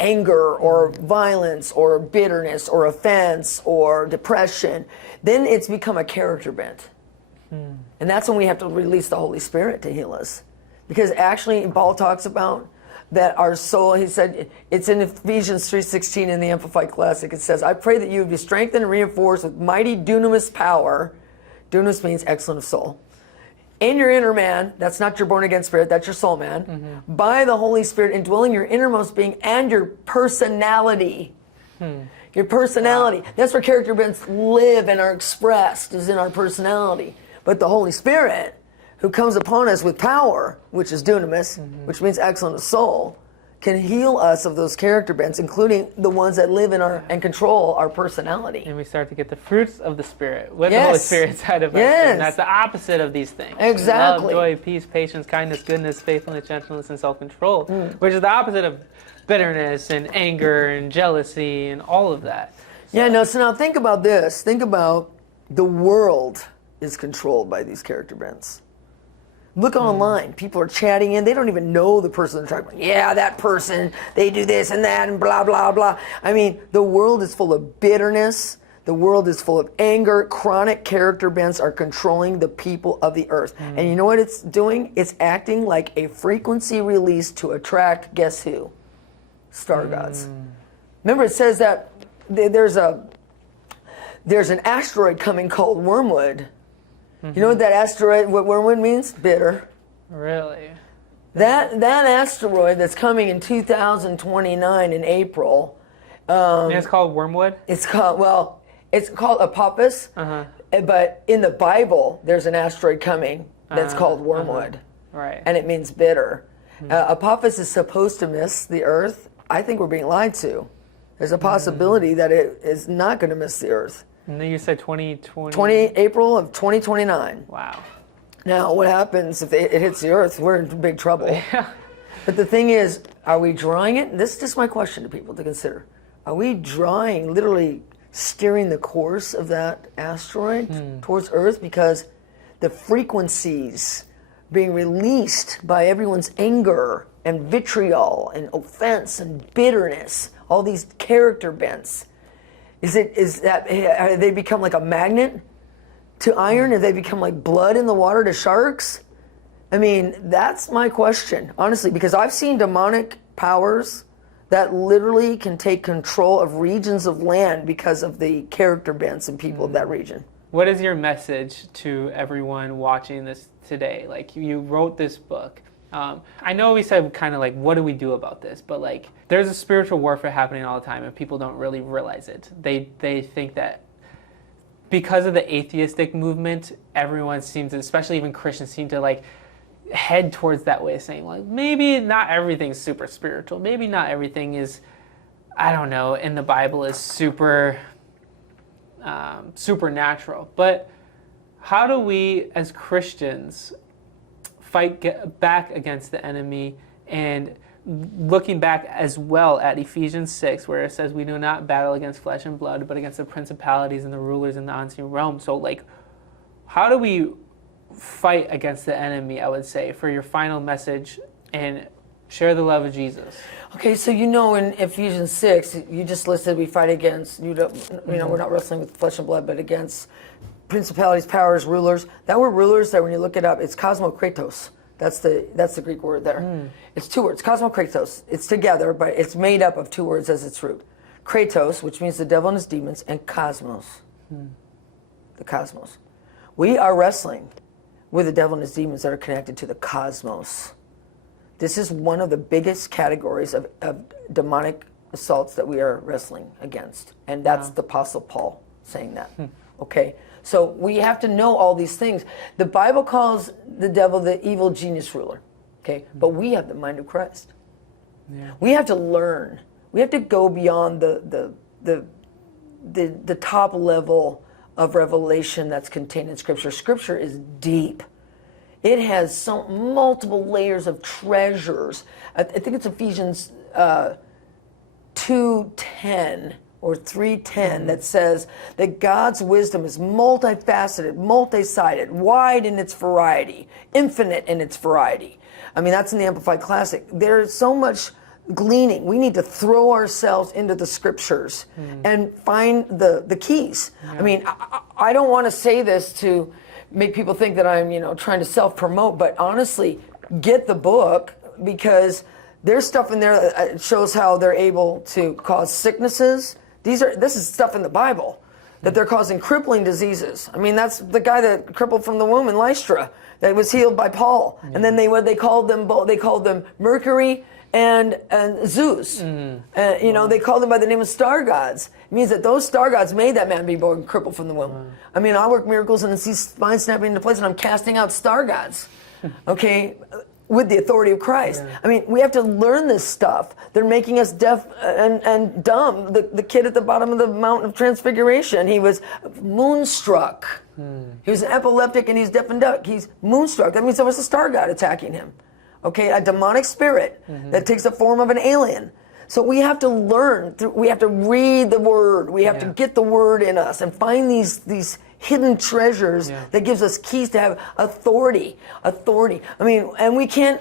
anger or violence or bitterness or offense or depression, then it's become a character bent. And that's when we have to release the Holy Spirit to heal us. Because actually, Paul talks about that our soul, he said, it's in Ephesians 3:16 in the Amplified Classic. It says, I pray that you would be strengthened and reinforced with mighty dunamis power. Dunamis means excellent of soul. In your inner man, that's not your born again spirit, that's your soul man, by the Holy Spirit indwelling your innermost being and your personality. Your personality. Wow. That's where character bents live and are expressed, is in our personality. But the Holy Spirit, who comes upon us with power, which is dunamis, which means excellent of soul, can heal us of those character bents, including the ones that live in our and control our personality. And we start to get the fruits of the Spirit with the Holy Spirit inside of us. And that's the opposite of these things. Exactly. Love, joy, peace, patience, kindness, goodness, faithfulness, gentleness, and self-control, which is the opposite of bitterness and anger and jealousy and all of that. So, so now think about this. Think about the world is controlled by these character bents. Look online. People are chatting in. They don't even know the person they're talking about. Yeah, that person, they do this and that and blah, blah, blah. I mean, the world is full of bitterness. The world is full of anger. Chronic character bents are controlling the people of the earth. And you know what it's doing? It's acting like a frequency release to attract, guess who? Star gods. Remember, it says that there's an asteroid coming called Wormwood. You know what that asteroid, what Wormwood means? Bitter. Really? That asteroid that's coming in 2029 in April. And it's called Wormwood? It's called Apophis. But in the Bible, there's an asteroid coming that's called Wormwood. Right. And it means bitter. Apophis is supposed to miss the earth. I think we're being lied to. There's a possibility that it is not going to miss the Earth. And then you said 2020? April of 2029. Wow. Now, what happens if it hits the Earth? We're in big trouble. Yeah. But the thing is, are we drawing it? This is just my question to people to consider. Are we drawing, literally steering the course of that asteroid towards Earth? Because the frequencies being released by everyone's anger and vitriol and offense and bitterness, all these character bents, have they become like a magnet to iron? Have they become like blood in the water to sharks? I mean, that's my question, honestly, because I've seen demonic powers that literally can take control of regions of land because of the character bents and people of that region. What is your message to everyone watching this today? Like, you wrote this book. I know we said kind of like, what do we do about this? But like, there's a spiritual warfare happening all the time, and people don't really realize it. They think that because of the atheistic movement, everyone seems to, especially even Christians, seem to like head towards that way, saying like, maybe not everything's super spiritual. Maybe not everything is, I don't know, in the Bible is super supernatural. But how do we as Christians fight back against the enemy? And looking back as well at Ephesians 6, where it says we do not battle against flesh and blood, but against the principalities and the rulers in the unseen realm. So like, how do we fight against the enemy, I would say, for your final message, and share the love of Jesus? Okay, so in Ephesians 6, you just listed we fight against, we're not wrestling with flesh and blood, but against principalities, powers, rulers. That word rulers, that when you look it up, it's cosmokratos. That's the Greek word there. It's two words, cosmokratos. It's together, but it's made up of two words as its root. Kratos, which means the devil and his demons, and cosmos, the cosmos. We are wrestling with the devil and his demons that are connected to the cosmos. This is one of the biggest categories of demonic assaults that we are wrestling against. And that's the Apostle Paul saying that. Okay? So we have to know all these things. The Bible calls the devil the evil genius ruler. Okay? But we have the mind of Christ. Yeah. We have to learn. We have to go beyond the top level of revelation that's contained in Scripture. Scripture is deep. It has multiple layers of treasures. I think it's Ephesians 2:10 or 3:10 that says that God's wisdom is multifaceted, multi-sided, wide in its variety, infinite in its variety. I mean, that's in the Amplified Classic. There's so much gleaning. We need to throw ourselves into the Scriptures and find the keys. Yeah. I mean, I don't want to say this to make people think that I'm, trying to self-promote, but honestly, get the book, because there's stuff in there that shows how they're able to cause sicknesses. This is stuff in the Bible, that they're causing crippling diseases. I mean, that's the guy that crippled from the womb in Lystra that was healed by Paul. Yeah. And then they called them Mercury and Zeus. They called them by the name of star gods. It means that those star gods made that man be born crippled from the womb. I mean, I work miracles and see spines snapping into place, and I'm casting out star gods. Okay? With the authority of Christ. Yeah. I mean, we have to learn this stuff. They're making us deaf and dumb. The kid at the bottom of the Mountain of Transfiguration, he was moonstruck. He was an epileptic and he's deaf and dumb. He's moonstruck. That means there was a star god attacking him. Okay, a demonic spirit that takes the form of an alien. So we have to learn. We have to read the Word. We have to get the Word in us and find these hidden treasures that gives us keys to have authority. I mean, and we can't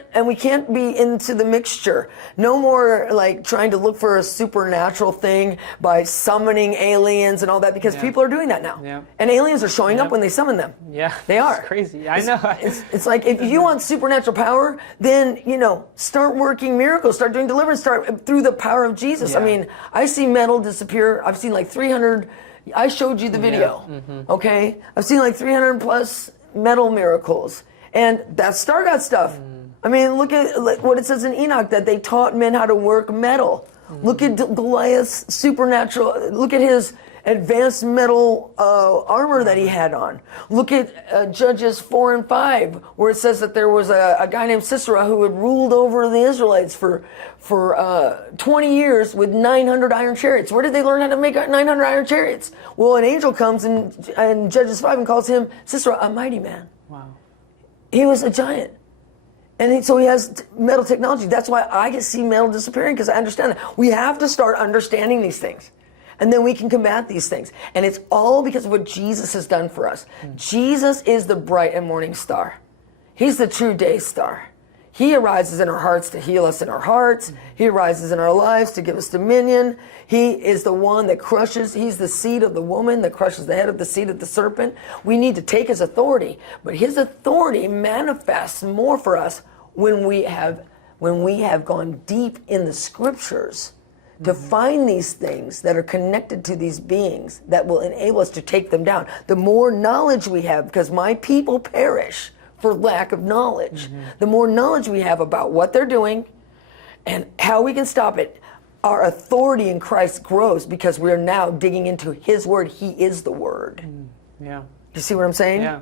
be into the mixture. No more like trying to look for a supernatural thing by summoning aliens and all that, because people are doing that now. Yeah. And aliens are showing up when they summon them. Yeah. They are. It's crazy. I know. It's like, if you want supernatural power, then, start working miracles, start doing deliverance, start through the power of Jesus. Yeah. I mean, I see metal disappear. I've seen like 300. I showed you the video, okay? I've seen like 300 plus metal miracles, and that's star god stuff. I mean, look at what it says in Enoch, that they taught men how to work metal. Look at Goliath's supernatural, look at his advanced metal armor that he had on. Look at Judges 4 and 5, where it says that there was a guy named Sisera who had ruled over the Israelites for 20 years with 900 iron chariots. Where did they learn how to make 900 iron chariots? Well, an angel comes in Judges 5 and calls him Sisera a mighty man. Wow. He was a giant. And so he has metal technology. That's why I can see metal disappearing, because I understand that. We have to start understanding these things. And then we can combat these things. And it's all because of what Jesus has done for us. Jesus is the bright and morning star. He's the true day star. He arises in our hearts to heal us in our hearts. He arises in our lives to give us dominion. He is the one that crushes. He's the seed of the woman that crushes the head of the seed of the serpent. We need to take his authority. But his authority manifests more for us when we have gone deep in the scriptures to find these things that are connected to these beings that will enable us to take them down. The more knowledge we have, because my people perish for lack of knowledge. The more knowledge we have about what they're doing and how we can stop it, our authority in Christ grows, because we are now digging into his word. He is the word. Yeah. You see what I'm saying? Yeah,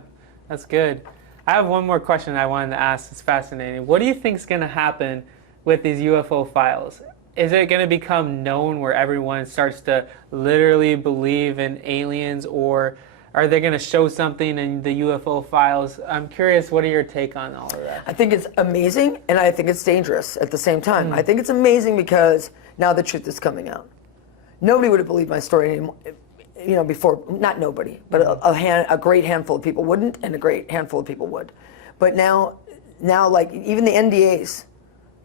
that's good. I have one more question I wanted to ask. It's fascinating. What do you think is going to happen with these UFO files? Is it going to become known where everyone starts to literally believe in aliens, or are they going to show something in the UFO files? I'm curious, what are your take on all of that? I think it's amazing, and I think it's dangerous at the same time. I think it's amazing because now the truth is coming out. Nobody would have believed my story anymore. You know, before, not nobody, but a great handful of people wouldn't, and a great handful of people would. But now, like, even the NDAs,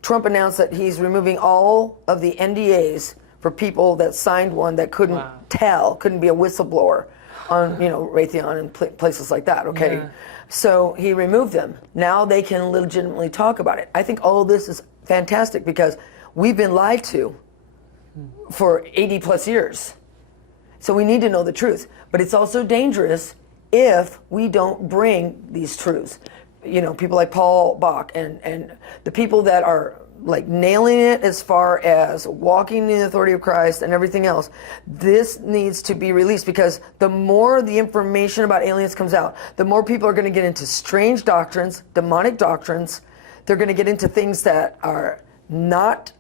Trump announced that he's removing all of the NDAs for people that signed one that couldn't couldn't be a whistleblower on, you know, Raytheon and places like that, okay? Yeah. So he removed them. Now they can legitimately talk about it. I think all of this is fantastic, because we've been lied to for 80 plus years. So we need to know the truth. But it's also dangerous if we don't bring these truths. You know, people like Paul Bach and the people that are like nailing it as far as walking in the authority of Christ and everything else. This needs to be released, because the more the information about aliens comes out, the more people are going to get into strange doctrines, demonic doctrines. They're going to get into things that are not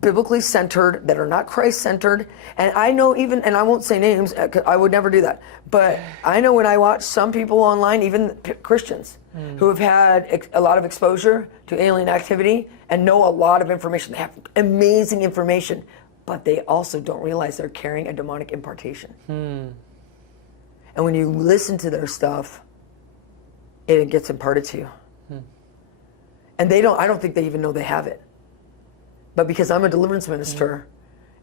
biblically centered, that are not Christ centered. And I know, even, and I won't say names, I would never do that, but I know when I watch some people online, even Christians, who have had a lot of exposure to alien activity and know a lot of information. They have amazing information, but they also don't realize they're carrying a demonic impartation. And when you listen to their stuff, it gets imparted to you. And I don't think they even know they have it. But because I'm a deliverance minister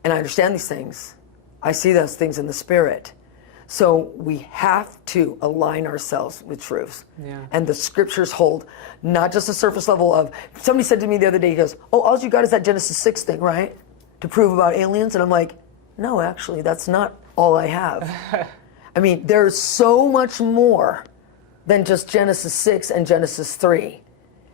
and I understand these things, I see those things in the spirit. So we have to align ourselves with truths. Yeah. And the scriptures hold not just a surface level of, somebody said to me the other day, he goes, oh, all you got is that Genesis 6 thing, right? To prove about aliens. And I'm like, no, actually, that's not all I have. I mean, there's so much more than just Genesis 6 and Genesis 3.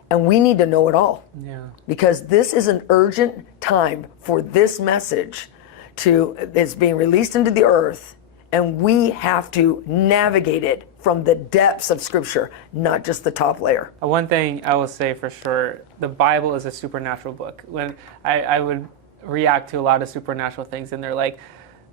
And we need to know it all. Yeah. Because this is an urgent time for this message it's being released into the earth, and we have to navigate it from the depths of Scripture, not just the top layer. One thing I will say for sure, the Bible is a supernatural book. When I would react to a lot of supernatural things, and they're like,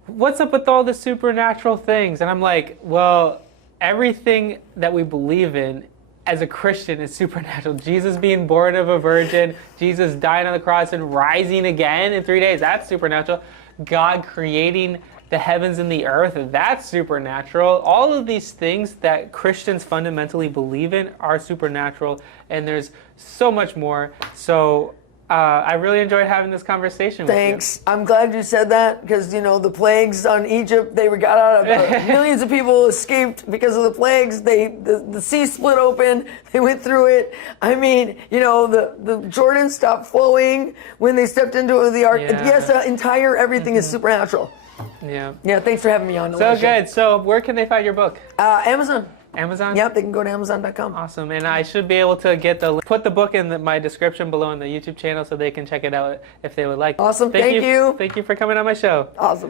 what's up with all the supernatural things? And I'm like, well, everything that we believe in as a Christian is supernatural. Jesus being born of a virgin, Jesus dying on the cross and rising again in 3 days, that's supernatural. God creating the heavens and the earth, that's supernatural. All of these things that Christians fundamentally believe in are supernatural, and there's so much more. So I really enjoyed having this conversation with you. Thanks. I'm glad you said that, because, you know, the plagues on Egypt, they got out of millions of people escaped because of the plagues. The sea split open. They went through it. I mean, you know, the Jordan stopped flowing when they stepped into the ark. Yeah. Yes, entire everything is supernatural. Yeah. Yeah, thanks for having me on. So good. So where can they find your book? Amazon. Amazon? Yep, they can go to Amazon.com. Awesome. And I should be able to put the book in my description below in the YouTube channel so they can check it out if they would like. Awesome. Thank you. Thank you for coming on my show. Awesome.